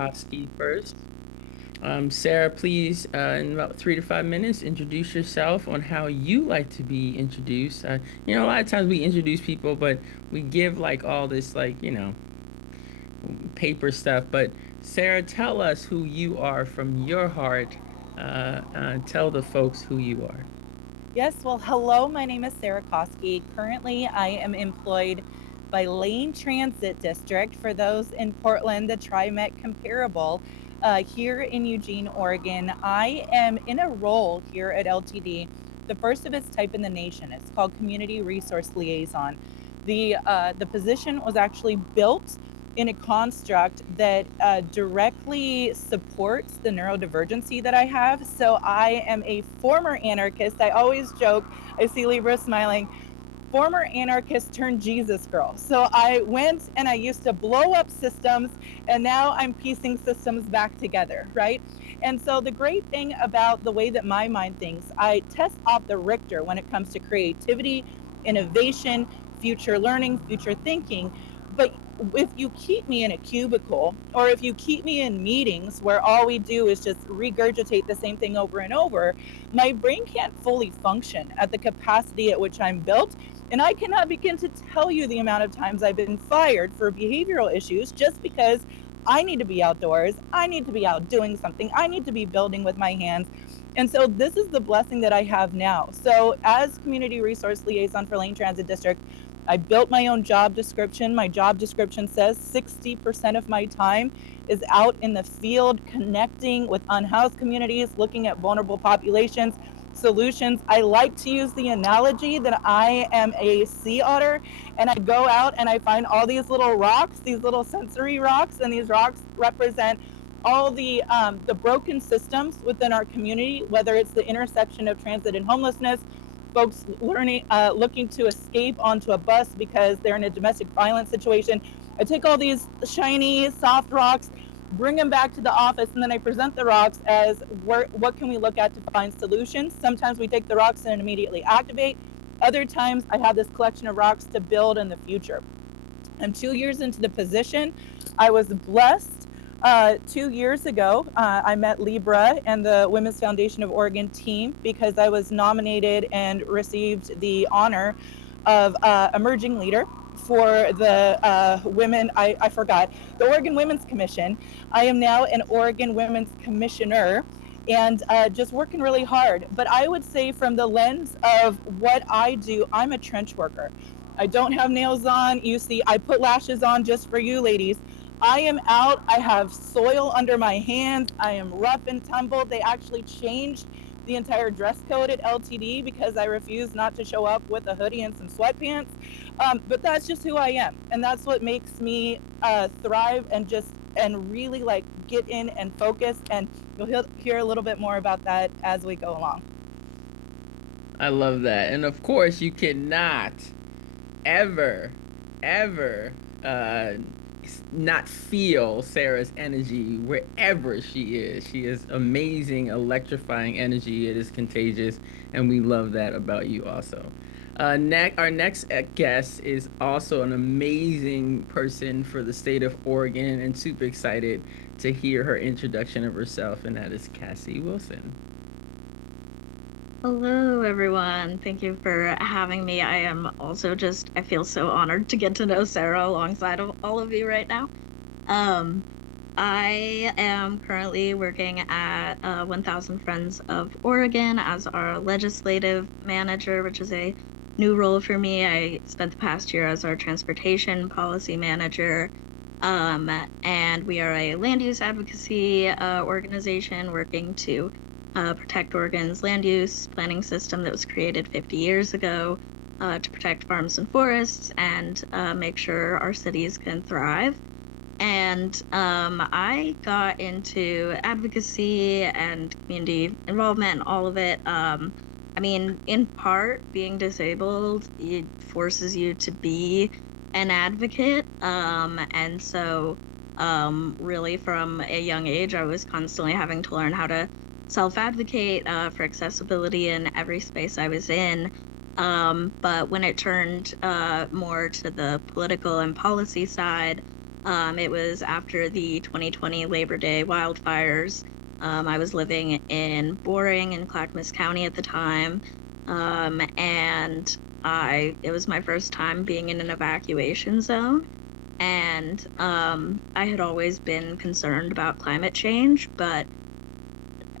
Koski first. Sarah, please, in about 3 to 5 minutes, introduce yourself on how you like to be introduced. A lot of times we introduce people, but we give like all this, like, paper stuff. But Sarah, tell us who you are from your heart. Tell the folks who you are. Yes, well, hello, my name is Sarah Koski. Currently, I am employed by Lane Transit District, for those in Portland, the TriMet comparable, here in Eugene, Oregon. I am in a role here at LTD, the first of its type in the nation. It's called Community Resource Liaison. The position was actually built in a construct that directly supports the neurodivergency that I have. So I am a former anarchist. I always joke, I see Libra smiling, former anarchist turned Jesus girl. So I went and I used to blow up systems, and now I'm piecing systems back together, right? And so the great thing about the way that my mind thinks, I test off the Richter when it comes to creativity, innovation, future learning, future thinking. But if you keep me in a cubicle, or if you keep me in meetings where all we do is just regurgitate the same thing over and over, my brain can't fully function at the capacity at which I'm built. And I cannot begin to tell you the amount of times I've been fired for behavioral issues just because I need to be outdoors. I need to be out doing something. I need to be building with my hands. And so this is the blessing that I have now. So as community resource liaison for Lane Transit District, I built my own job description. My job description says 60% of my time is out in the field, connecting with unhoused communities, looking at vulnerable populations, solutions. I like to use the analogy that I am a sea otter, and I go out and I find all these little rocks, these little sensory rocks, and these rocks represent all the broken systems within our community, whether it's the intersection of transit and homelessness, folks looking to escape onto a bus because they're in a domestic violence situation. I take all these shiny, soft rocks, bring them back to the office, and then I present the rocks as what can we look at to find solutions. Sometimes we take the rocks and immediately activate. Other times I have this collection of rocks to build in the future. I'm 2 years into the position. I was blessed 2 years ago, I met Libra and the Women's Foundation of Oregon team because I was nominated and received the honor of emerging leader for the I forgot, the Oregon Women's Commission. I am now an Oregon Women's Commissioner, and just working really hard. But I would say, from the lens of what I do, I'm a trench worker. I don't have nails on. You see, I put lashes on just for you ladies. I am out. I have soil under my hands. I am rough and tumble. They actually changed the entire dress code at LTD because I refuse not to show up with a hoodie and some sweatpants. But that's just who I am, and that's what makes me thrive and really like get in and focus. And you'll hear a little bit more about that as we go along. I love that. And of course, you cannot ever, ever not feel Sarah's energy wherever she is. She is amazing, electrifying energy. It is contagious, and we love that about you also. Our next guest is also an amazing person for the state of Oregon, and super excited to hear her introduction of herself, and that is Cassie Wilson. Hello, everyone. Thank you for having me. I am also I feel so honored to get to know Sarah alongside of all of you right now. Um, I am currently working at 1000 Friends of Oregon as our legislative manager, which is a new role for me. I spent the past year as our transportation policy manager. And we are a land use advocacy organization working to protect Oregon's land use planning system that was created 50 years ago to protect farms and forests and make sure our cities can thrive. And I got into advocacy and community involvement and all of it. In part, being disabled, it forces you to be an advocate. And so really from a young age, I was constantly having to learn how to self-advocate for accessibility in every space I was in. But when it turned more to the political and policy side, It was after the 2020 Labor Day wildfires. I was living in Boring in Clackamas County at the time, and it was my first time being in an evacuation zone. And I had always been concerned about climate change, but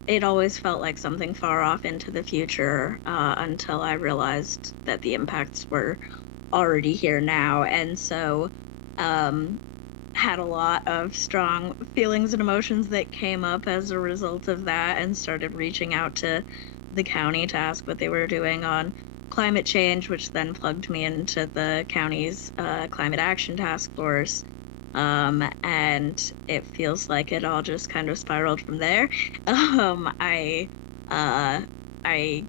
it always felt like something far off into the future until I realized that the impacts were already here now. And so had a lot of strong feelings and emotions that came up as a result of that, and started reaching out to the county to ask what they were doing on climate change, which then plugged me into the county's climate action task force. And it feels like it all just kind of spiraled from there. I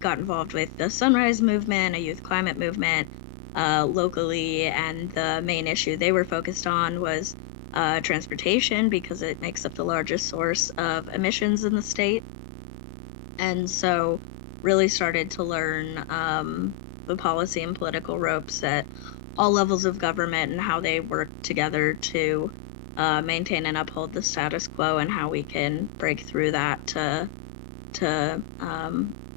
got involved with the Sunrise Movement, a youth climate movement, locally, and the main issue they were focused on was transportation, because it makes up the largest source of emissions in the state. And so really started to learn the policy and political ropes at all levels of government, and how they work together to maintain and uphold the status quo, and how we can break through that to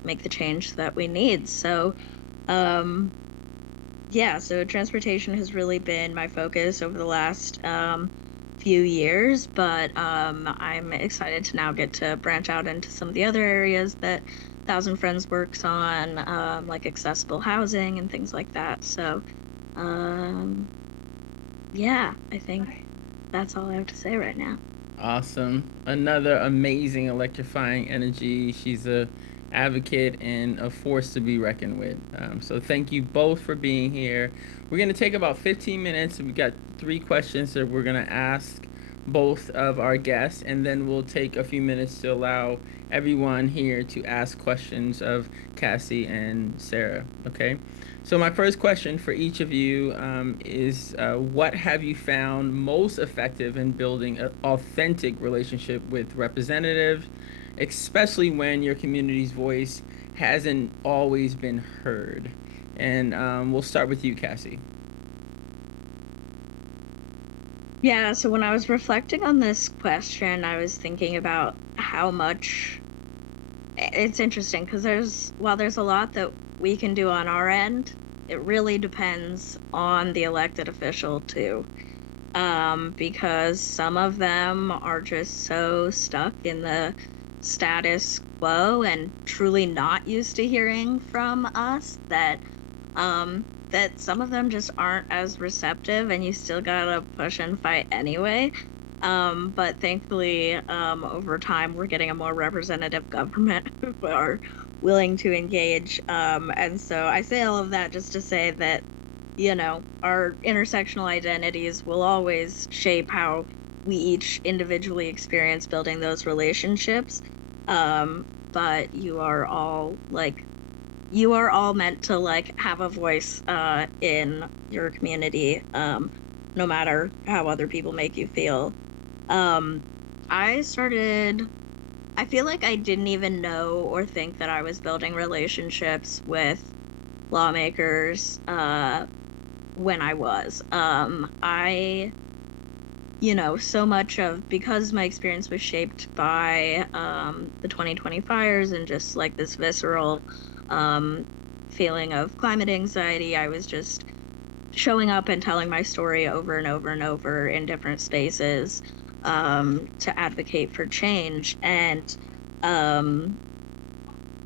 make the change that we need. So yeah, so transportation has really been my focus over the last few years, but I'm excited to now get to branch out into some of the other areas that Thousand Friends works on, like accessible housing and things like that. So yeah, I think that's all I have to say right now. Awesome. Another amazing electrifying energy. She's a advocate and a force to be reckoned with. So thank you both for being here. We're going to take about 15 minutes. We've got 3 questions that we're going to ask both of our guests, and then we'll take a few minutes to allow everyone here to ask questions of Cassie and Sarah. Okay? So my first question for each of you is, what have you found most effective in building an authentic relationship with representatives, especially when your community's voice hasn't always been heard? And we'll start with you, Cassie. Yeah, so when I was reflecting on this question, I was thinking about how much it's interesting, because while there's a lot that we can do on our end, it really depends on the elected official too. Because some of them are just so stuck in the status quo and truly not used to hearing from us that that some of them just aren't as receptive, and you still gotta push and fight anyway. But thankfully, over time, we're getting a more representative government who are willing to engage. And so I say all of that just to say that, our intersectional identities will always shape how we each individually experience building those relationships. But you are all meant to have a voice in your community, no matter how other people make you feel. I feel like I didn't even know or think that I was building relationships with lawmakers when I was. So much of, because my experience was shaped by the 2020 fires and just this visceral feeling of climate anxiety, I was just showing up and telling my story over and over and over in different spaces to advocate for change. And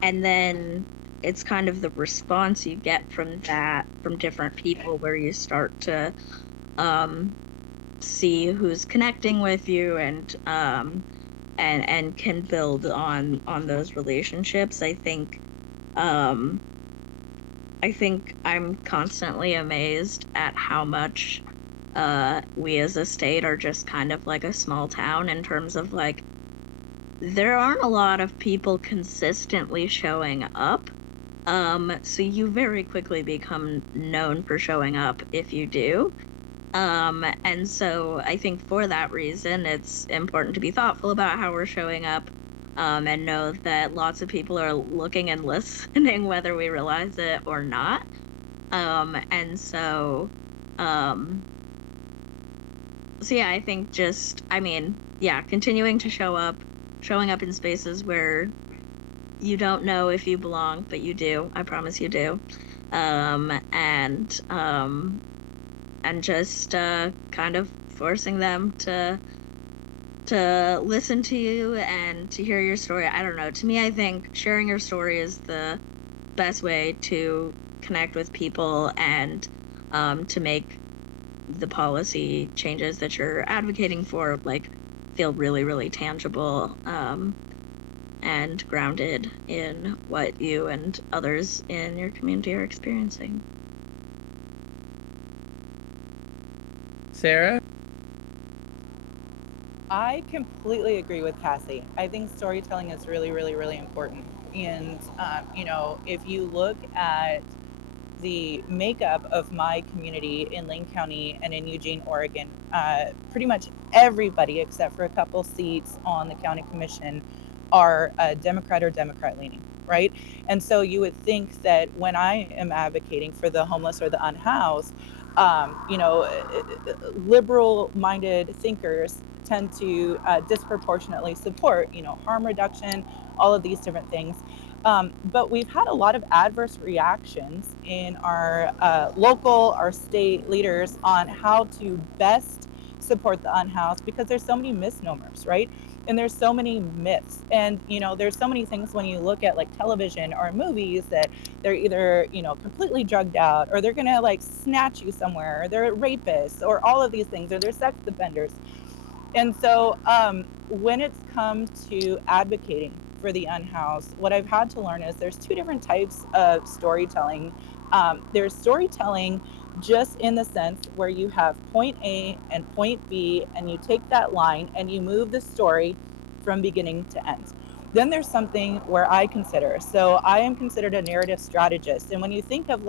then it's kind of the response you get from that, from different people, where you start to see who's connecting with you, and can build on those relationships. I think I'm constantly amazed at how much we as a state are just kind of like a small town, in terms of there aren't a lot of people consistently showing up. So you very quickly become known for showing up if you do. And so I think for that reason, it's important to be thoughtful about how we're showing up, and know that lots of people are looking and listening, whether we realize it or not. And so So yeah, I think continuing to showing up in spaces where you don't know if you belong, but you do. I promise you do. And just kind of forcing them to listen to you and to hear your story. I don't know. To me, I think sharing your story is the best way to connect with people and to make the policy changes that you're advocating for feel really, really tangible and grounded in what you and others in your community are experiencing. Sarah? I completely agree with Cassie. I think storytelling is really, really, really important. And, if you look at the makeup of my community in Lane County and in Eugene, Oregon, pretty much everybody except for a couple seats on the county commission are Democrat or Democrat leaning, right? And so you would think that when I am advocating for the homeless or the unhoused, liberal minded thinkers tend to disproportionately support, harm reduction, all of these different things. But we've had a lot of adverse reactions in our local, our state leaders on how to best support the unhoused because there's so many misnomers, right? And there's so many myths. And, there's so many things when you look at like television or movies that they're either, completely drugged out or they're going to like snatch you somewhere or they're rapists or all of these things or they're sex offenders. And so when it's come to advocating for the unhoused, what I've had to learn is there's two different types of storytelling. There's storytelling just in the sense where you have point A and point B, and you take that line and you move the story from beginning to end. Then there's something where so I am considered a narrative strategist. And when you think of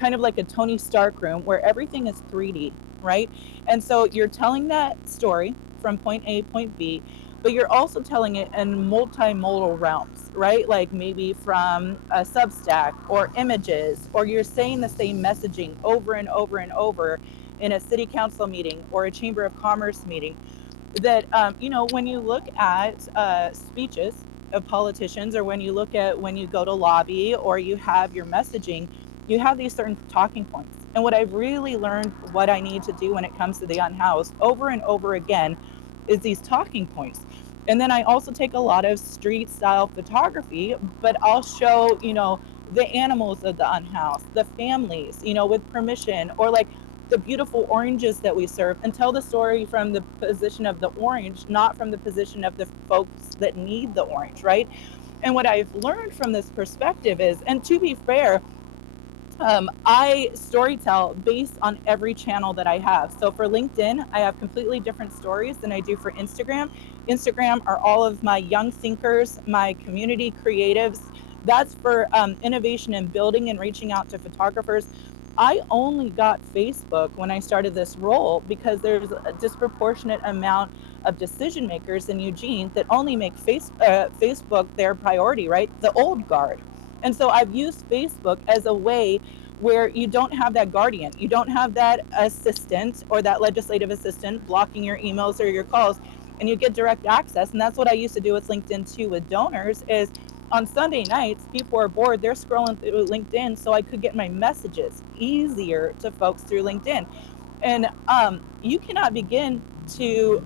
kind of like a Tony Stark room where everything is 3D, right? And so you're telling that story from point A, point B, but you're also telling it in multimodal realms, right? Like maybe from a Substack or images, or you're saying the same messaging over and over and over in a city council meeting or a chamber of commerce meeting. That, when you look at speeches of politicians, or when you go to lobby or you have your messaging, you have these certain talking points. And what I've really learned what I need to do when it comes to the unhoused over and over again is these talking points. And then I also take a lot of street style photography, but I'll show, the animals of the unhoused, the families, with permission, or like the beautiful oranges that we serve, and tell the story from the position of the orange, not from the position of the folks that need the orange, right? And what I've learned from this perspective is, and to be fair, I storytell based on every channel that I have. So for LinkedIn, I have completely different stories than I do for Instagram. Instagram are all of my young thinkers, my community creatives. That's for innovation and building and reaching out to photographers. I only got Facebook when I started this role because there's a disproportionate amount of decision makers in Eugene that only make Facebook their priority, right? The old guard. And so I've used Facebook as a way where you don't have that guardian, you don't have that assistant or that legislative assistant blocking your emails or your calls, and you get direct access. And that's what I used to do with LinkedIn too with donors is on Sunday nights, people are bored, they're scrolling through LinkedIn, so I could get my messages easier to folks through LinkedIn. And you cannot begin to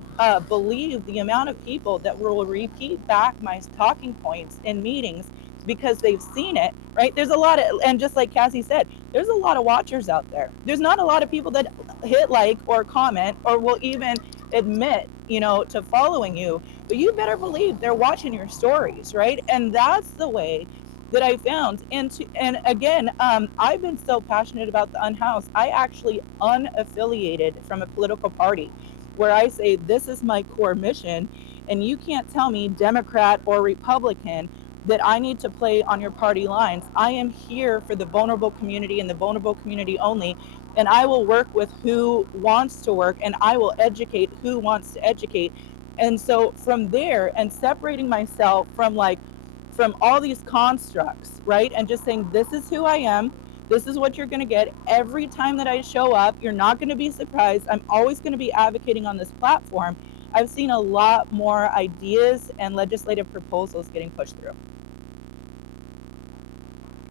believe the amount of people that will repeat back my talking points in meetings because they've seen it, right? There's a lot of, and just like Cassie said, there's a lot of watchers out there. There's not a lot of people that hit like or comment or will even admit, to following you, but you better believe they're watching your stories, right? And that's the way that I found. And again, I've been so passionate about the unhoused. I actually unaffiliated from a political party where I say, this is my core mission. And you can't tell me Democrat or Republican that I need to play on your party lines. I am here for the vulnerable community and the vulnerable community only. And I will work with who wants to work, and I will educate who wants to educate. And so from there, and separating myself from all these constructs, right? And just saying, this is who I am. This is what you're going to get every time that I show up. You're not going to be surprised. I'm always going to be advocating on this platform. I've seen a lot more ideas and legislative proposals getting pushed through.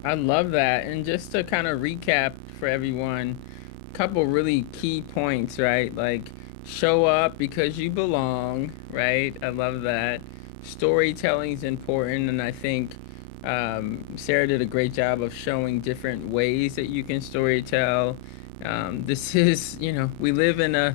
I love that. And just to kind of recap for everyone, a couple really key points, right? Like show up because you belong, right? I love that. Storytelling is important, and I think Sarah did a great job of showing different ways that you can storytell. This is, we live in a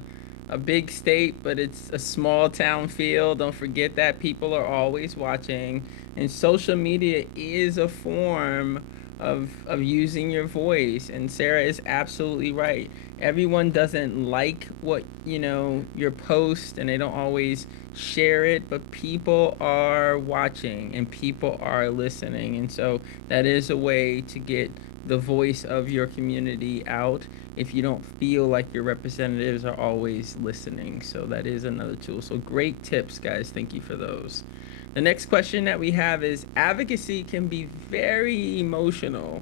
big state, but it's a small town feel. Don't forget that people are always watching, and social media is a form of using your voice. And Sarah is absolutely right. Everyone doesn't like what your post, and they don't always share it, but people are watching and people are listening, and so that is a way to get the voice of your community out if you don't feel like your representatives are always listening. So that is another tool. So great tips, guys. Thank you for those. The next question that we have is advocacy can be very emotional,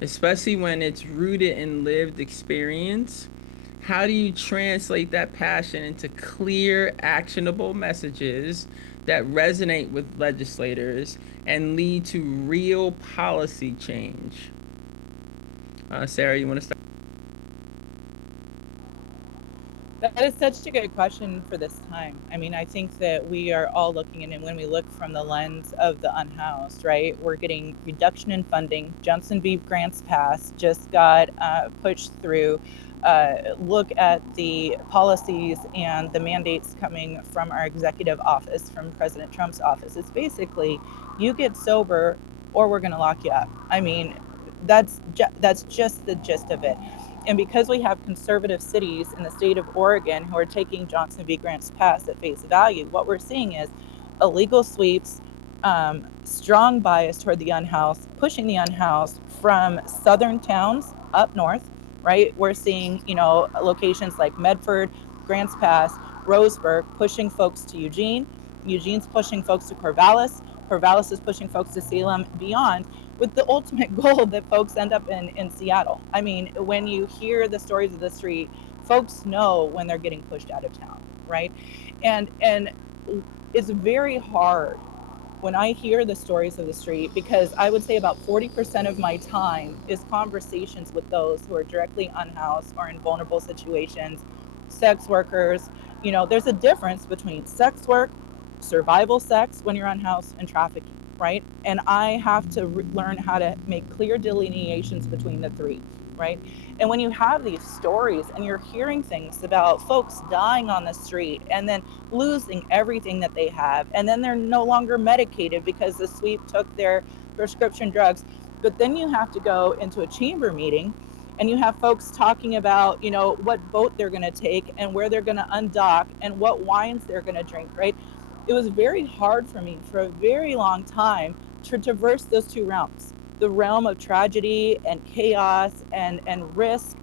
especially when it's rooted in lived experience. How do you translate that passion into clear, actionable messages that resonate with legislators and lead to real policy change? Sarah, you want to start? That is such a good question for this time. I mean, I think that we are all looking in, and when we look from the lens of the unhoused, right, we're getting reduction in funding. Johnson v. Grants Pass just got pushed through. Look at the policies and the mandates coming from our executive office, from President Trump's office. It's basically, you get sober or we're going to lock you up. I mean, that's just the gist of it. And because we have conservative cities in the state of Oregon who are taking Johnson v. Grants Pass at face value, what we're seeing is illegal sweeps, strong bias toward the unhoused, pushing the unhoused from southern towns up north, right? We're seeing, locations like Medford, Grants Pass, Roseburg pushing folks to Eugene. Eugene's pushing folks to Corvallis. Corvallis is pushing folks to Salem, beyond, with the ultimate goal that folks end up in Seattle. I mean, when you hear the stories of the street, folks know when they're getting pushed out of town, right? And it's very hard when I hear the stories of the street, because I would say about 40% of my time is conversations with those who are directly unhoused or in vulnerable situations, sex workers. There's a difference between sex work, survival sex when you're unhoused, and trafficking, right? And I have to learn how to make clear delineations between the three, right? And when you have these stories and you're hearing things about folks dying on the street and then losing everything that they have, and then they're no longer medicated because the sweep took their prescription drugs, but then you have to go into a chamber meeting and you have folks talking about, what boat they're going to take and where they're going to undock and what wines they're going to drink, right? It was very hard for me for a very long time to traverse those two realms, the realm of tragedy and chaos and risk,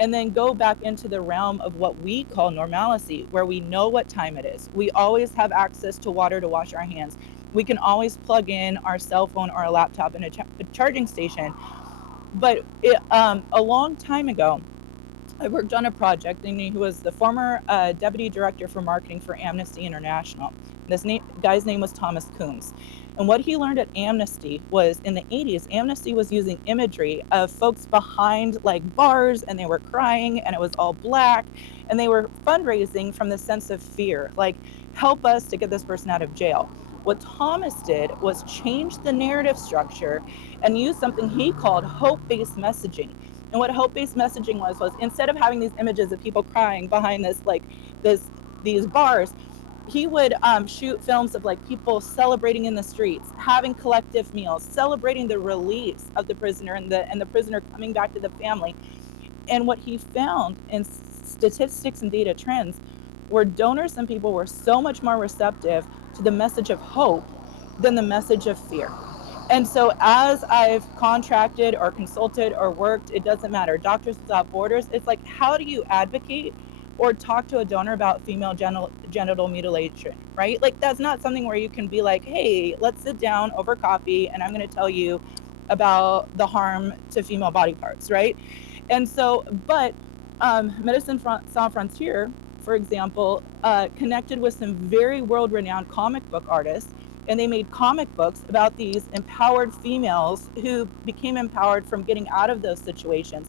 and then go back into the realm of what we call normalcy, where we know what time it is. We always have access to water to wash our hands. We can always plug in our cell phone or a laptop in a charging station. But a long time ago, I worked on a project, and he was the former deputy director for marketing for Amnesty International. This guy's name was Thomas Coombs. And what he learned at Amnesty was, in the 80s, Amnesty was using imagery of folks behind like bars, and they were crying, and it was all black, and they were fundraising from the sense of fear, like, help us to get this person out of jail. What Thomas did was change the narrative structure and use something he called hope-based messaging. And what hope-based messaging was instead of having these images of people crying behind these bars, he would shoot films of like people celebrating in the streets, having collective meals, celebrating the release of the prisoner and the prisoner coming back to the family. And what he found in statistics and data trends were donors and people were so much more receptive to the message of hope than the message of fear. And so as I've contracted or consulted or worked, it doesn't matter, Doctors Without Borders, it's like, how do you advocate or talk to a donor about female genital mutilation, right? Like, that's not something where you can be like, hey, let's sit down over coffee and I'm going to tell you about the harm to female body parts, right? And so, but Medicine Sans Frontier, for example, connected with some very world-renowned comic book artists, and they made comic books about these empowered females who became empowered from getting out of those situations.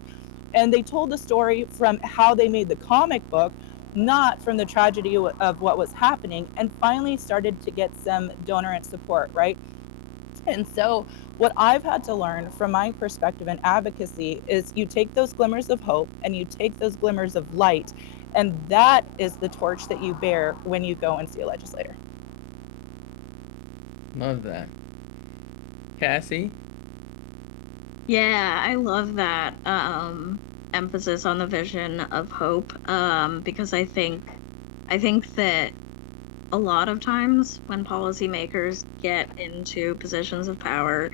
And they told the story from how they made the comic book, not from the tragedy of what was happening, and finally started to get some donor and support, right? And so, what I've had to learn from my perspective in advocacy is you take those glimmers of hope and you take those glimmers of light, and that is the torch that you bear when you go and see a legislator. Love that. Cassie? Yeah, I love that emphasis on the vision of hope, because I think that a lot of times when policymakers get into positions of power,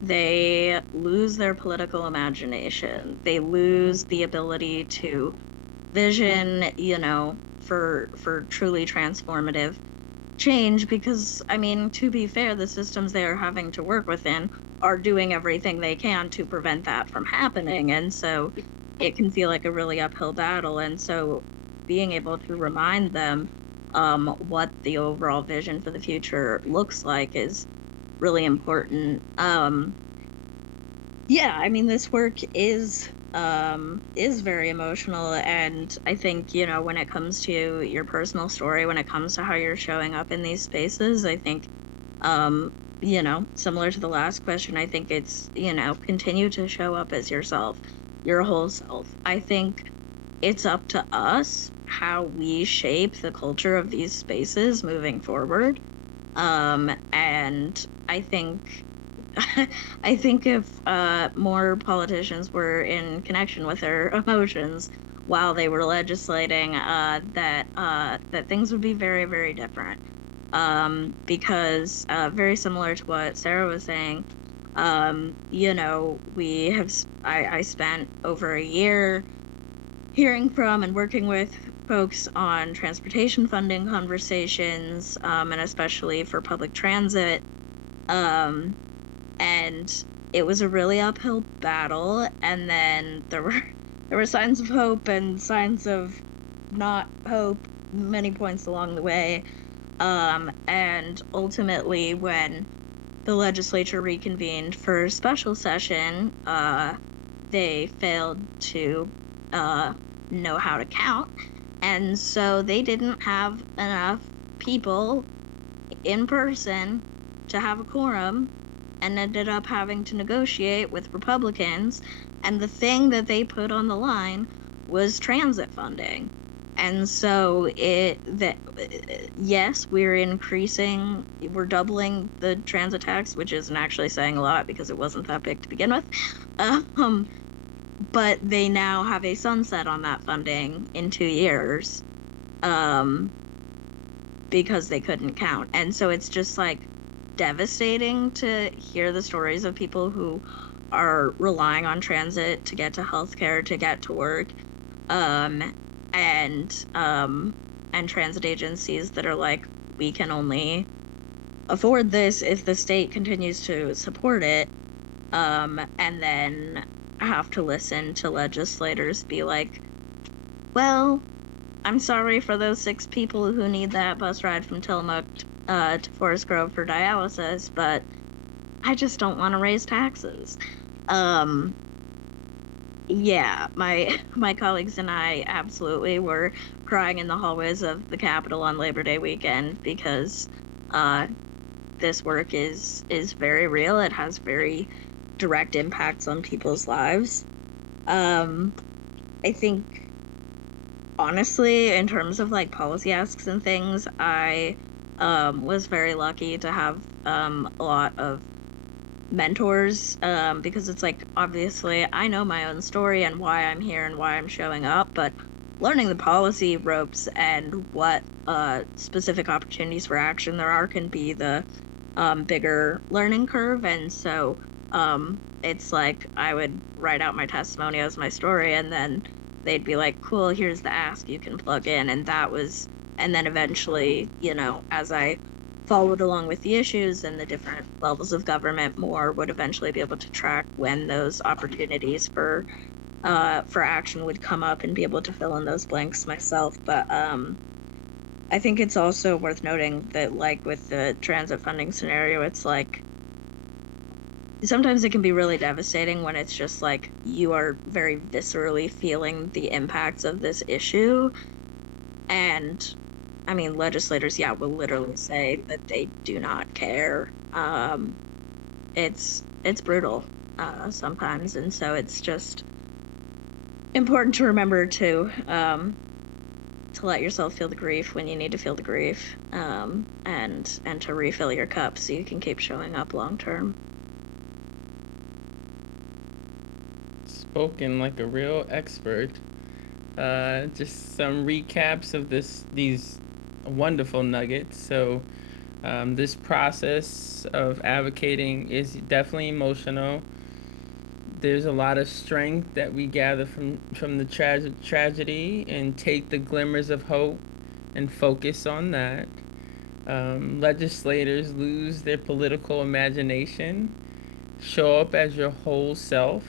they lose their political imagination. They lose the ability to vision, for truly transformative change, because I mean, to be fair, the systems they are having to work within are doing everything they can to prevent that from happening, and so it can feel like a really uphill battle. And so being able to remind them what the overall vision for the future looks like is really important. Yeah, I mean, this work is very emotional, and I think, when it comes to your personal story, when it comes to how you're showing up in these spaces, I think, similar to the last question, I think it's, continue to show up as yourself, your whole self. I think it's up to us how we shape the culture of these spaces moving forward. And I think I think if more politicians were in connection with their emotions while they were legislating, that things would be very, very different. Because very similar to what Sarah was saying, I spent over a year hearing from and working with folks on transportation funding conversations, and especially for public transit. And it was a really uphill battle, and then there were signs of hope and signs of not hope many points along the way. And ultimately, when the legislature reconvened for a special session, they failed to know how to count, and so they didn't have enough people in person to have a quorum, and ended up having to negotiate with Republicans, and the thing that they put on the line was transit funding. And so yes, we're doubling the transit tax, which isn't actually saying a lot because it wasn't that big to begin with. But they now have a sunset on that funding in 2 years, because they couldn't count. And so it's just like devastating to hear the stories of people who are relying on transit to get to healthcare, to get to work, and transit agencies that are like, we can only afford this if the state continues to support it, and then have to listen to legislators be like, well, I'm sorry for those 6 people who need that bus ride from Tillamook to Forest Grove for dialysis, but I just don't want to raise taxes. Yeah, my colleagues and I absolutely were crying in the hallways of the Capitol on Labor Day weekend, because this work is very real. It has very direct impacts on people's lives. I think, honestly, in terms of like policy asks and things, I was very lucky to have a lot of mentors, because it's like, obviously I know my own story and why I'm here and why I'm showing up, but learning the policy ropes and what specific opportunities for action there are can be the bigger learning curve. And so it's like I would write out my testimony as my story, and then they'd be like, cool, here's the ask you can plug in. And then eventually, as I followed along with the issues, and the different levels of government more would eventually be able to track when those opportunities for action would come up and be able to fill in those blanks myself. But I think it's also worth noting that, like, with the transit funding scenario, it's like sometimes it can be really devastating when it's just like you are very viscerally feeling the impacts of this issue. And I mean, legislators, will literally say that they do not care. It's brutal sometimes, and so it's just important to remember to let yourself feel the grief when you need to feel the grief, and to refill your cup so you can keep showing up long term. Spoken like a real expert. Just some recaps of these wonderful nuggets. So, this process of advocating is definitely emotional. There's a lot of strength that we gather from the tragedy and take the glimmers of hope and focus on that. Legislators lose their political imagination, show up as your whole self.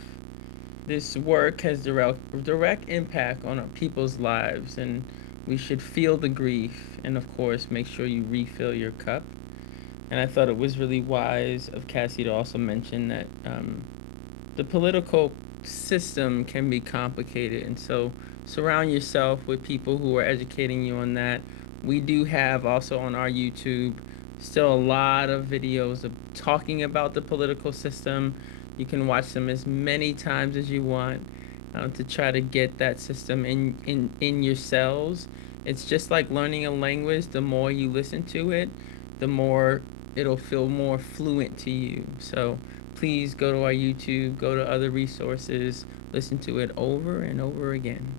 This work has direct impact on our people's lives, and we should feel the grief and, of course, make sure you refill your cup. And I thought it was really wise of Cassie to also mention that the political system can be complicated, and so surround yourself with people who are educating you on that. We do have also on our YouTube still a lot of videos of talking about the political system. You can watch them as many times as you want to try to get that system in your cells. It's just like learning a language. The more you listen to it, the more it'll feel more fluent to you. So please go to our YouTube, go to other resources, listen to it over and over again.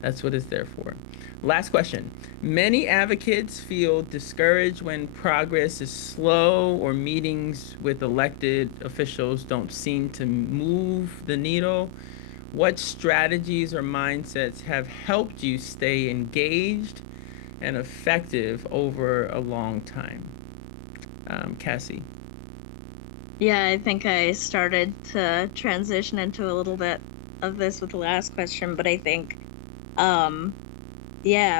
That's what it's there for. Last question. Many advocates feel discouraged when progress is slow or meetings with elected officials don't seem to move the needle. What strategies or mindsets have helped you stay engaged and effective over a long time? Cassie. Yeah, I think I started to transition into a little bit of this with the last question, but I think,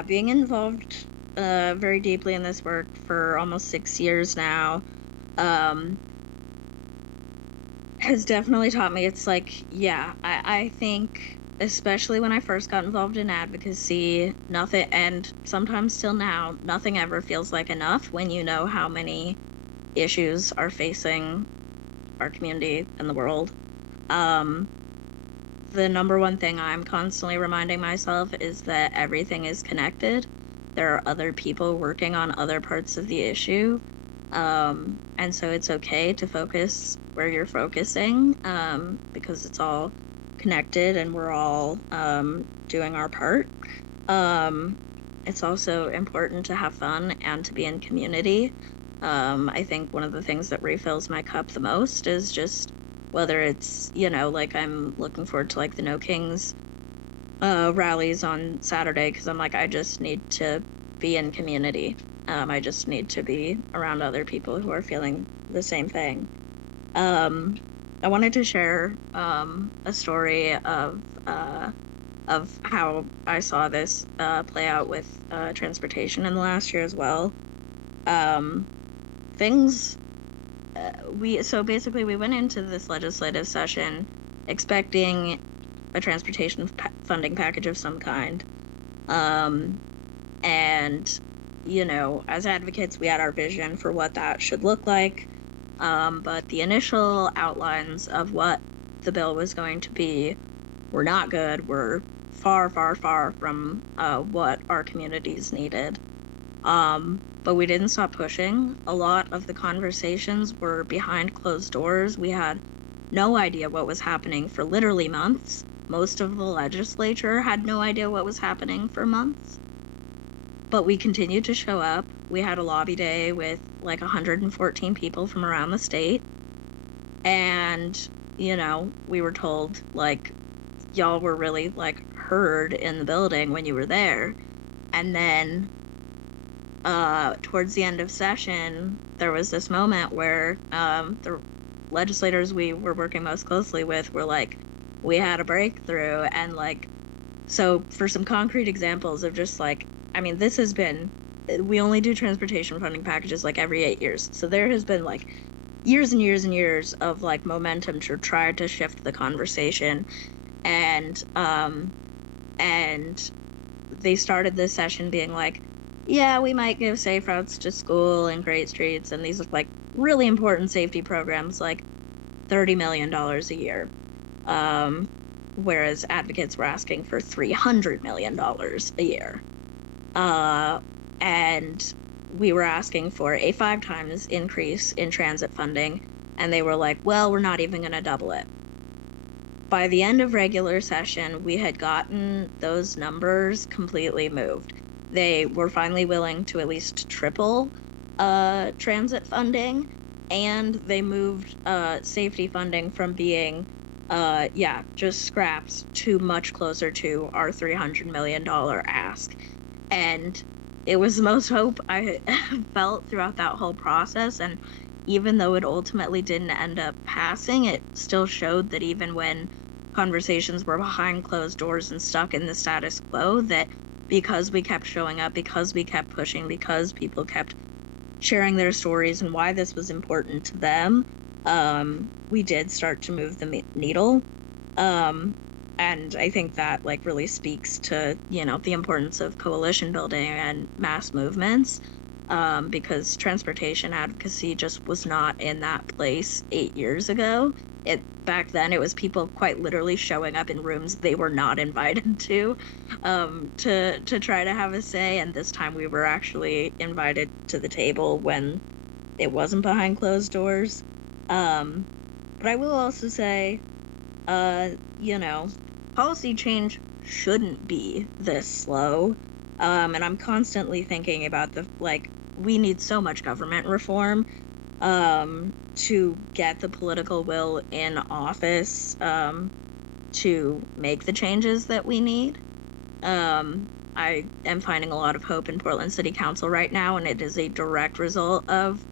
being involved very deeply in this work for almost 6 years now has definitely taught me. It's like, I think, especially when I first got involved in advocacy, nothing, and sometimes still now, nothing ever feels like enough when you know how many issues are facing our community and the world. The number one thing I'm constantly reminding myself is that everything is connected. There are other people working on other parts of the issue. And so it's okay to focus where you're focusing, because it's all connected and we're all doing our part. It's also important to have fun and to be in community. I think one of the things that refills my cup the most is just whether it's, like I'm looking forward to like the No Kings rallies on Saturday, because I'm like, I just need to be in community. I just need to be around other people who are feeling the same thing. I wanted to share a story of how I saw this play out with transportation in the last year as well. We went into this legislative session expecting a transportation funding package of some kind. And, as advocates, we had our vision for what that should look like. But the initial outlines of what the bill was going to be were not good, were far, far, far from what our communities needed. But we didn't stop pushing. A lot of the conversations were behind closed doors. We had no idea what was happening for literally months. Most of the legislature had no idea what was happening for months. But we continued to show up. We had a lobby day with like 114 people from around the state. And, we were told, like, y'all were really, like, heard in the building when you were there. And then towards the end of session, there was this moment where the legislators we were working most closely with were like, we had a breakthrough. And like, so for some concrete examples of just like, I mean, this has been, we only do transportation funding packages like every 8 years. So there has been like years and years and years of like momentum to try to shift the conversation. And they started this session being like, yeah, we might give safe routes to school and great streets, and these are like really important safety programs, like $30 million a year. Whereas advocates were asking for $300 million a year. And we were asking for a 5 times increase in transit funding, and they were like, well, we're not even going to double it. By the end of regular session, we had gotten those numbers completely moved. They were finally willing to at least triple transit funding, and they moved safety funding from being just scraps to much closer to our $300 million ask. And it was the most hope I felt throughout that whole process. And even though it ultimately didn't end up passing, it still showed that even when conversations were behind closed doors and stuck in the status quo, that because we kept showing up, because we kept pushing, because people kept sharing their stories and why this was important to them, we did start to move the needle. And I think that like really speaks to, you know, the importance of coalition building and mass movements, because transportation advocacy just was not in that place 8 years ago. Back then it was people quite literally showing up in rooms they were not invited to try to have a say, and this time we were actually invited to the table when it wasn't behind closed doors. But I will also say, you know, policy change shouldn't be this slow. And I'm constantly thinking about we need so much government reform to get the political will in office to make the changes that we need. I am finding a lot of hope in Portland City Council right now, and it is a direct result of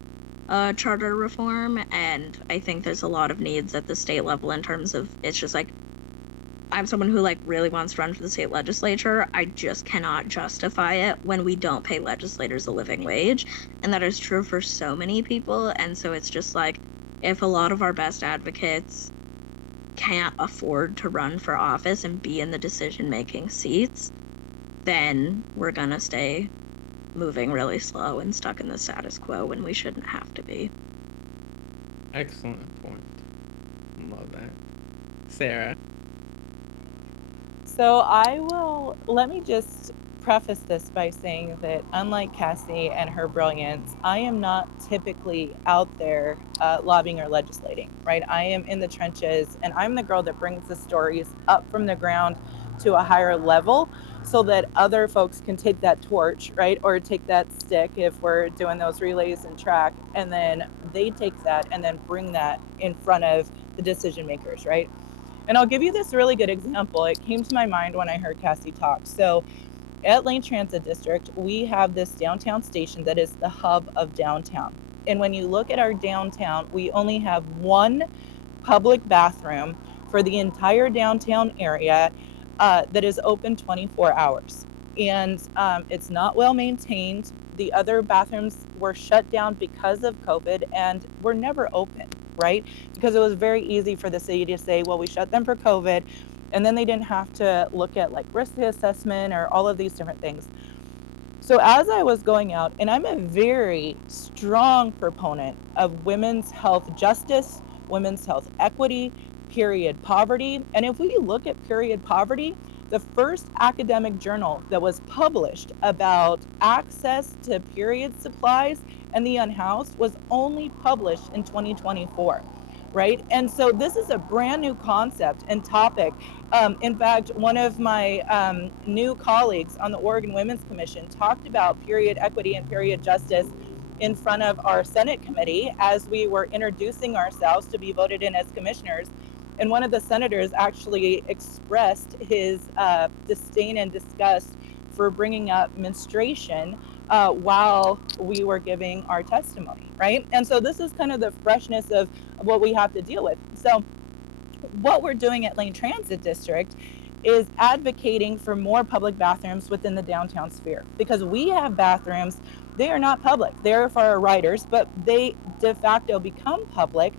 charter reform. And I think there's a lot of needs at the state level in terms of, it's just like, I'm someone who like really wants to run for the state legislature. I just cannot justify it when we don't pay legislators a living wage. And that is true for so many people. And so it's just like, if a lot of our best advocates can't afford to run for office and be in the decision-making seats, then we're gonna stay moving really slow and stuck in the status quo when we shouldn't have to be. Excellent point. Love that. Sarah? So let me just preface this by saying that unlike Cassie and her brilliance, I am not typically out there lobbying or legislating, right? I am in the trenches, and I'm the girl that brings the stories up from the ground to a higher level so that other folks can take that torch, right? Or take that stick if we're doing those relays and track, and then they take that and then bring that in front of the decision makers, right? And I'll give you this really good example. It came to my mind when I heard Cassie talk. So at Lane Transit District, we have this downtown station that is the hub of downtown. And when you look at our downtown, we only have one public bathroom for the entire downtown area that is open 24 hours. And it's not well maintained. The other bathrooms were shut down because of COVID and were never open, right? Because it was very easy for the city to say, well, we shut them for COVID, and then they didn't have to look at like risk assessment or all of these different things. So as I was going out, and I'm a very strong proponent of women's health justice, women's health equity, period poverty. And if we look at period poverty, the first academic journal that was published about access to period supplies and the unhoused was only published in 2024, right? And so this is a brand new concept and topic. In fact, one of my new colleagues on the Oregon Women's Commission talked about period equity and period justice in front of our Senate committee as we were introducing ourselves to be voted in as commissioners. And one of the senators actually expressed his disdain and disgust for bringing up menstruation while we were giving our testimony, right? And so this is kind of the freshness of what we have to deal with. So what we're doing at Lane Transit District is advocating for more public bathrooms within the downtown sphere, because we have bathrooms, they are not public, they're for our riders, but they de facto become public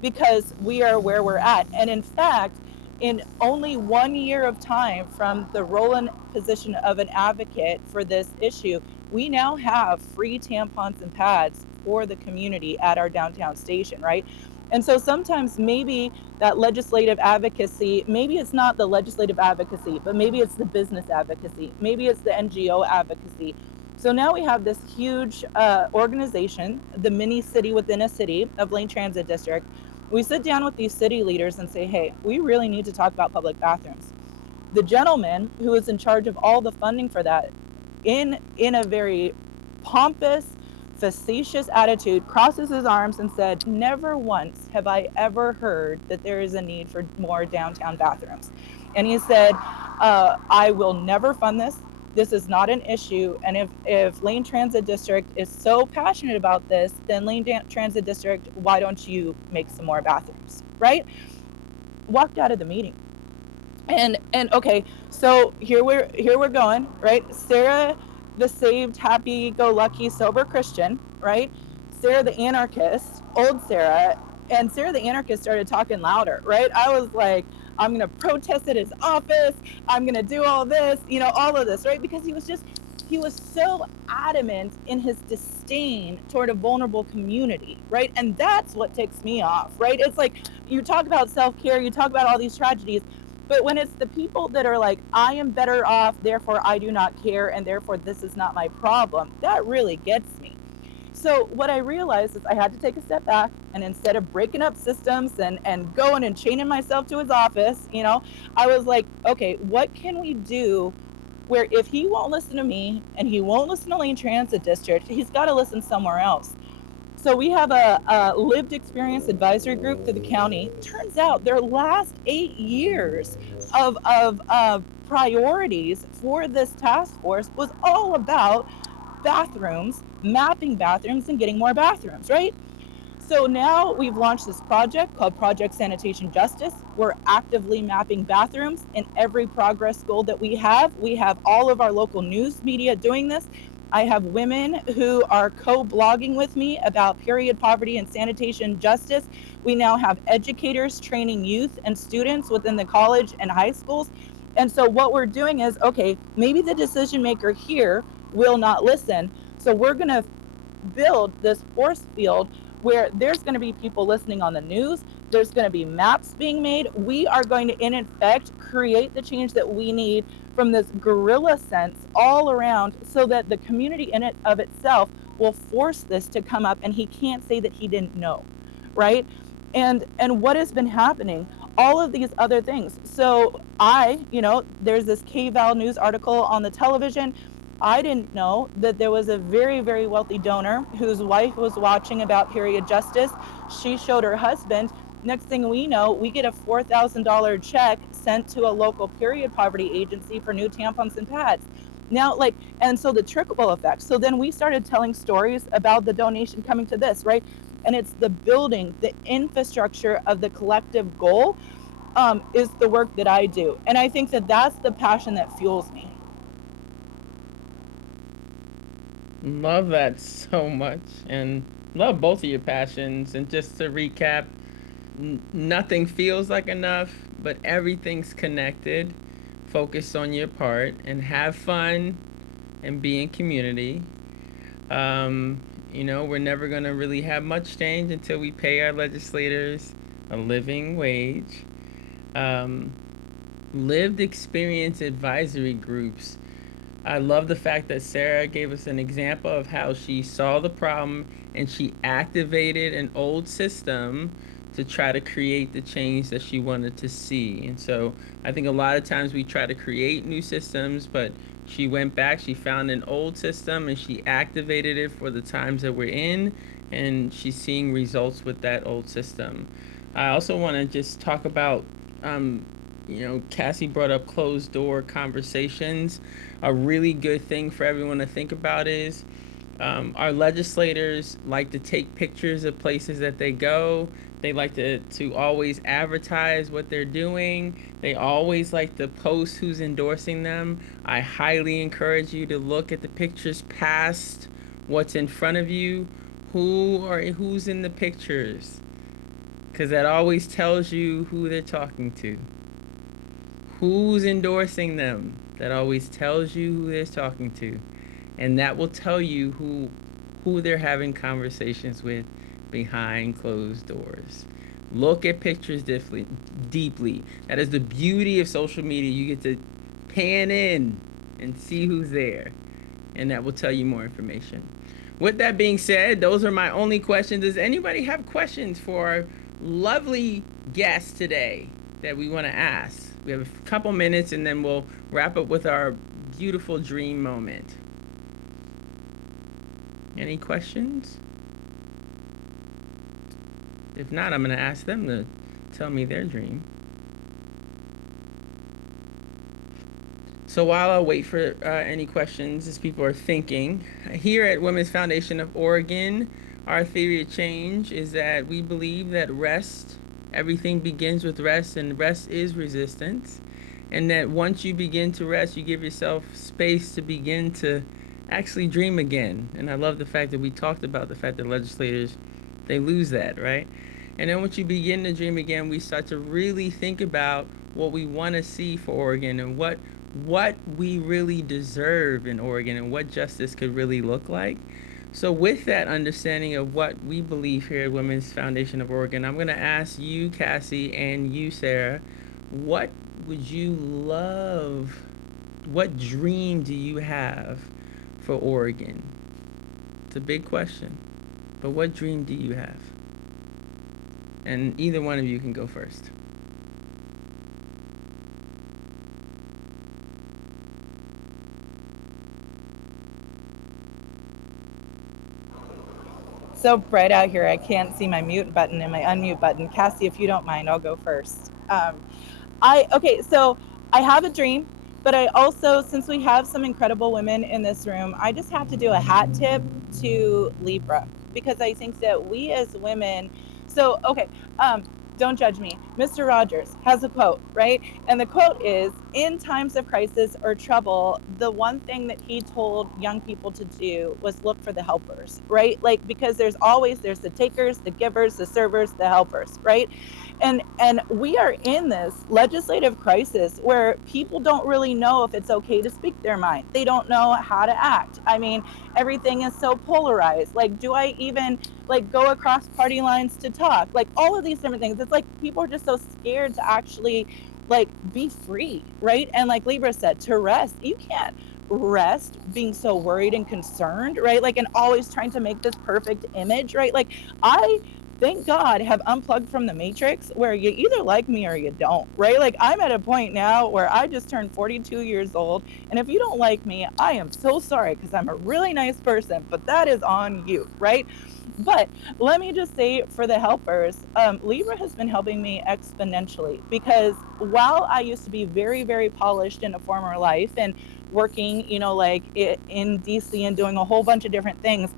because we are where we're at. And in fact, in only 1 year of time from the role and position of an advocate for this issue, we now have free tampons and pads for the community at our downtown station, right? And so sometimes maybe that legislative advocacy, maybe it's not the legislative advocacy, but maybe it's the business advocacy, maybe it's the NGO advocacy. So now we have this huge organization, the mini city within a city of Lane Transit District. We sit down with these city leaders and say, hey, we really need to talk about public bathrooms. The gentleman who is in charge of all the funding for that, in a very pompous, facetious attitude, crosses his arms and said, never once have I ever heard that there is a need for more downtown bathrooms. And he said, I will never fund this. This is not an issue. And if Lane Transit District is so passionate about this, then Lane Transit District, why don't you make some more bathrooms, right? Walked out of the meeting. And okay, so here we're going, right? Sarah, the saved, happy-go-lucky, sober Christian, right? Sarah the anarchist, old Sarah, and Sarah the anarchist started talking louder, right? I was like, I'm gonna protest at his office, I'm gonna do all this, all of this, right? Because he was so adamant in his disdain toward a vulnerable community, right? And that's what ticks me off, right? It's like, you talk about self-care, you talk about all these tragedies, but when it's the people that are like, I am better off, therefore I do not care, and therefore this is not my problem, that really gets me. So what I realized is I had to take a step back, and instead of breaking up systems and going and chaining myself to his office, I was like, okay, what can we do where if he won't listen to me and he won't listen to Lane Transit District, he's got to listen somewhere else. So we have a lived experience advisory group through the county. Turns out their last 8 years of priorities for this task force was all about bathrooms, mapping bathrooms, and getting more bathrooms, right? So now we've launched this project called Project Sanitation Justice. We're actively mapping bathrooms in every progress goal that we have. We have all of our local news media doing this. I have women who are co-blogging with me about period poverty and sanitation justice. We now have educators training youth and students within the college and high schools. And so what we're doing is, okay, maybe the decision maker here will not listen. So we're going to build this force field where there's going to be people listening on the news. There's going to be maps being made. We are going to, in effect, create the change that we need from this guerrilla sense all around, so that the community in it of itself will force this to come up, and he can't say that he didn't know, right? And what has been happening, all of these other things. So there's this KVAL news article on the television. I didn't know that there was a very, very wealthy donor whose wife was watching about period justice. She showed her husband. Next thing we know, we get a $4,000 check sent to a local period poverty agency for new tampons and pads. Now, and so the trickle effect. So then we started telling stories about the donation coming to this, right? And it's the building, the infrastructure of the collective goal is the work that I do. And I think that that's the passion that fuels me. Love that so much, and love both of your passions. And just to recap, nothing feels like enough, but everything's connected. Focus on your part and have fun and be in community. We're never going to really have much change until we pay our legislators a living wage. Lived experience advisory groups. I love the fact that Sarah gave us an example of how she saw the problem and she activated an old system to try to create the change that she wanted to see. And so I think a lot of times we try to create new systems, but she went back, she found an old system, and she activated it for the times that we're in, and she's seeing results with that old system. I also want to just talk about Cassie brought up closed door conversations. A really good thing for everyone to think about is our legislators like to take pictures of places that they go. They like to always advertise what they're doing. They always like to post who's endorsing them. I highly encourage you to look at the pictures past what's in front of you. Who's in the pictures? Because that always tells you who they're talking to. Who's endorsing them? That always tells you who they're talking to. And that will tell you who they're having conversations with behind closed doors. Look at pictures deeply. That is the beauty of social media. You get to pan in and see who's there, and that will tell you more information. With that being said, those are my only questions. Does anybody have questions for our lovely guest today that we want to ask? We have a couple minutes and then we'll wrap up with our beautiful dream moment. Any questions? If not, I'm going to ask them to tell me their dream. So while I wait for any questions, as people are thinking, here at Women's Foundation of Oregon, our theory of change is that we believe that everything begins with rest, and rest is resistance. And that once you begin to rest, you give yourself space to begin to actually dream again. And I love the fact that we talked about the fact that legislators, they lose that, right? And then once you begin to dream again, we start to really think about what we want to see for Oregon and what we really deserve in Oregon and what justice could really look like. So with that understanding of what we believe here at Women's Foundation of Oregon, I'm going to ask you, Cassie, and you, Sarah, what would you love, what dream do you have for Oregon? It's a big question, but what dream do you have? And either one of you can go first. So bright out here, I can't see my mute button and my unmute button. Cassie, if you don't mind, I'll go first. So I have a dream, but I also, since we have some incredible women in this room, I just have to do a hat tip to Libra because I think that we as women, don't judge me. Mr. Rogers has a quote, right? And the quote is, in times of crisis or trouble, the one thing that he told young people to do was look for the helpers, right? Like, because there's the takers, the givers, the servers, the helpers, right? And we are in this legislative crisis where people don't really know if it's okay to speak their mind. They don't know how to act. I mean, everything is so polarized. Like, do I even go across party lines to talk? Like, all of these different things. It's like people are just so scared to actually be free, right? And like Libra said, to rest. You can't rest being so worried and concerned, right? Like, and always trying to make this perfect image, right? Like, I thank God have unplugged from the matrix where you either like me or you don't, right? Like, I'm at a point now where I just turned 42 years old, and if you don't like me, I am so sorry because I'm a really nice person, but that is on you, right? But let me just say, for the helpers, Libra has been helping me exponentially because while I used to be very, very polished in a former life and working, in DC and doing a whole bunch of different things,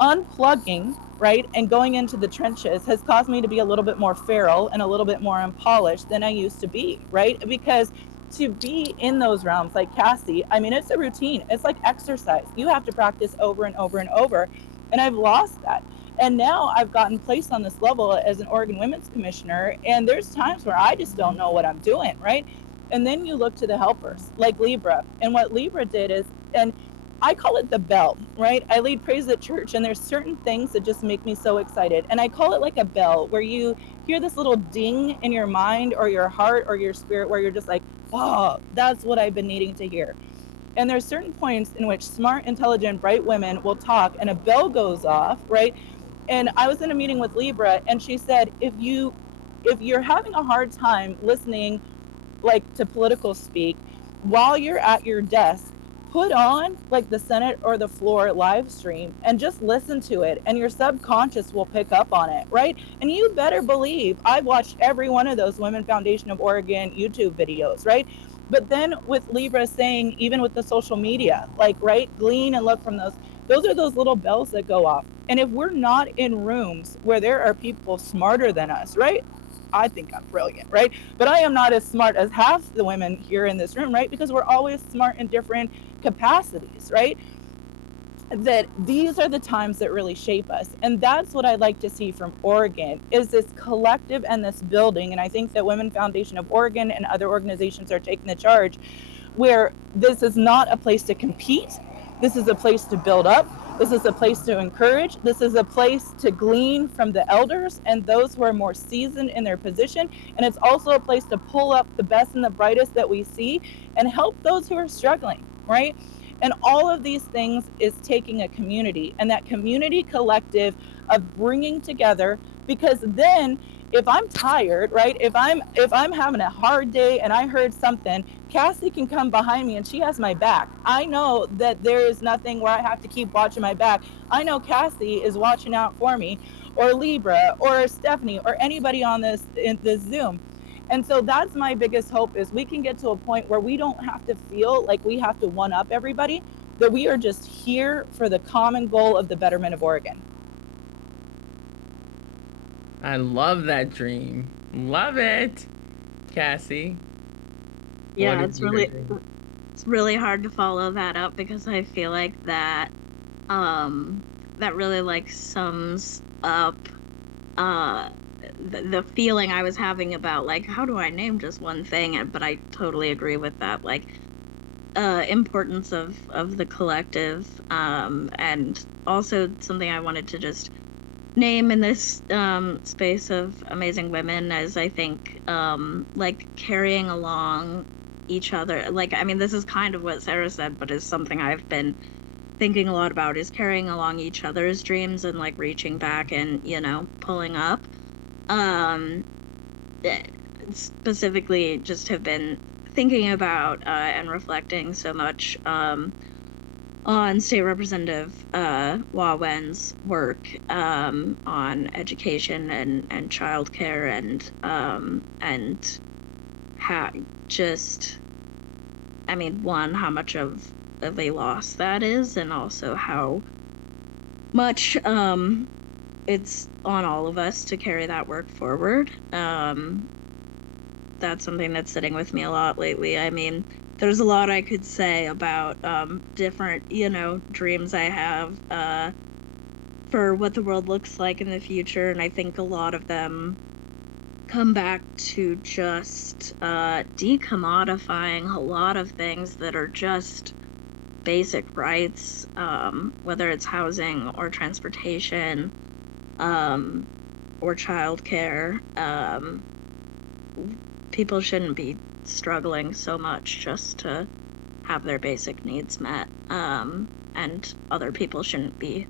unplugging, right, and going into the trenches has caused me to be a little bit more feral and a little bit more unpolished than I used to be, right? Because to be in those realms, like Cassie, I mean, it's a routine. It's like exercise. You have to practice over and over and over. And I've lost that. And now I've gotten placed on this level as an Oregon Women's Commissioner. And there's times where I just don't know what I'm doing, right? And then you look to the helpers, like Libra. And what Libra did is, and I call it the bell, right? I lead praise at church, and there's certain things that just make me so excited. And I call it like a bell, where you hear this little ding in your mind or your heart or your spirit, where you're just like, oh, that's what I've been needing to hear. And there's certain points in which smart, intelligent, bright women will talk, and a bell goes off, right? And I was in a meeting with Libra, and she said, if you're having a hard time listening, like, to political speak, while you're at your desk, put on like the Senate or the floor live stream and just listen to it, and your subconscious will pick up on it, right? And you better believe I've watched every one of those Women Foundation of Oregon YouTube videos, right? But then with Libra saying, even with the social media, like, right, glean and look from those are those little bells that go off. And if we're not in rooms where there are people smarter than us, right? I think I'm brilliant, right? But I am not as smart as half the women here in this room, right? Because we're always smart in different capacities, right? That these are the times that really shape us. And that's what I'd like to see from Oregon, is this collective and this building. And I think that Women Foundation of Oregon and other organizations are taking the charge, where this is not a place to compete. This is a place to build up. This is a place to encourage. This is a place to glean from the elders and those who are more seasoned in their position. And it's also a place to pull up the best and the brightest that we see and help those who are struggling, right? And all of these things is taking a community, and that community collective of bringing together, because then if I'm tired, right? If I'm having a hard day and I heard something, Cassie can come behind me and she has my back. I know that there is nothing where I have to keep watching my back. I know Cassie is watching out for me, or Libra, or Stephanie, or anybody on this Zoom. And so that's my biggest hope, is we can get to a point where we don't have to feel like we have to one up everybody, that we are just here for the common goal of the betterment of Oregon. I love that dream. Love it, Cassie. Yeah, What is your dream? it's really hard to follow that up, because I feel like that that really like sums up the feeling I was having about like, how do I name just one thing? But I totally agree with that, like importance of the collective, and also something I wanted to just name in this space of amazing women, as I think like carrying along each other. Like, I mean, this is kind of what Sarah said, but is something I've been thinking a lot about, is carrying along each other's dreams and like reaching back and, you know, pulling up. um Specifically just have been thinking about and reflecting so much on State Representative Wawen's work on education and childcare, and how just, I mean, one, how much of a loss that is, and also how much it's on all of us to carry that work forward. That's something that's sitting with me a lot lately. I mean, there's a lot I could say about different, you know, dreams I have for what the world looks like in the future, and I think a lot of them come back to just decommodifying a lot of things that are just basic rights, whether it's housing or transportation, or childcare. People shouldn't be struggling so much just to have their basic needs met, and other people shouldn't be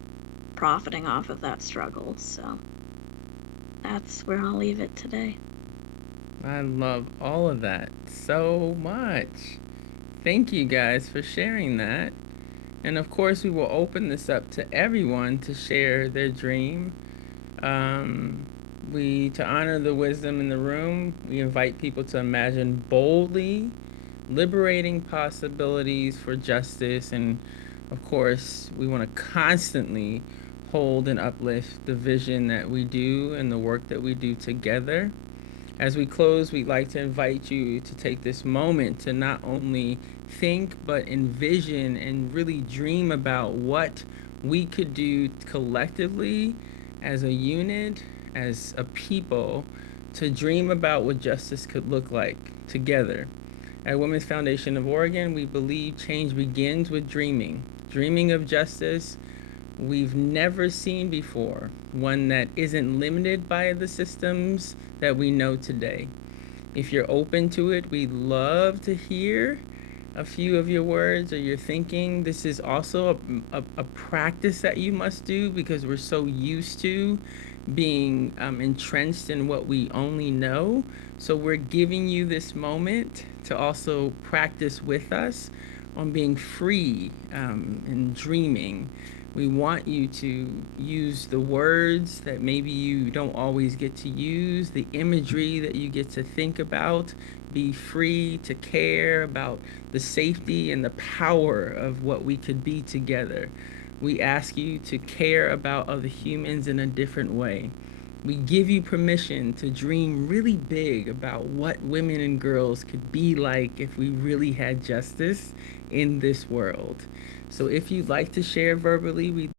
profiting off of that struggle. So that's where I'll leave it today. I love all of that so much. Thank you guys for sharing that. And of course, we will open this up to everyone to share their dream. To honor the wisdom in the room, we invite people to imagine boldly liberating possibilities for justice. And of course, we want to constantly hold and uplift the vision that we do and the work that we do together. As we close, we'd like to invite you to take this moment to not only think, but envision and really dream about what we could do collectively as a unit, as a people, to dream about what justice could look like together. At Women's Foundation of Oregon, we believe change begins with dreaming. Dreaming of justice we've never seen before, one that isn't limited by the systems that we know today. If you're open to it, we'd love to hear a few of your words or your thinking. This is also a practice that you must do, because we're so used to being entrenched in what we only know. So we're giving you this moment to also practice with us. on being free and dreaming. We want you to use the words that maybe you don't always get to use, the imagery that you get to think about. Be free to care about the safety and the power of what we could be together. We ask you to care about other humans in a different way. We give you permission to dream really big about what women and girls could be like if we really had justice in this world. So if you'd like to share verbally, we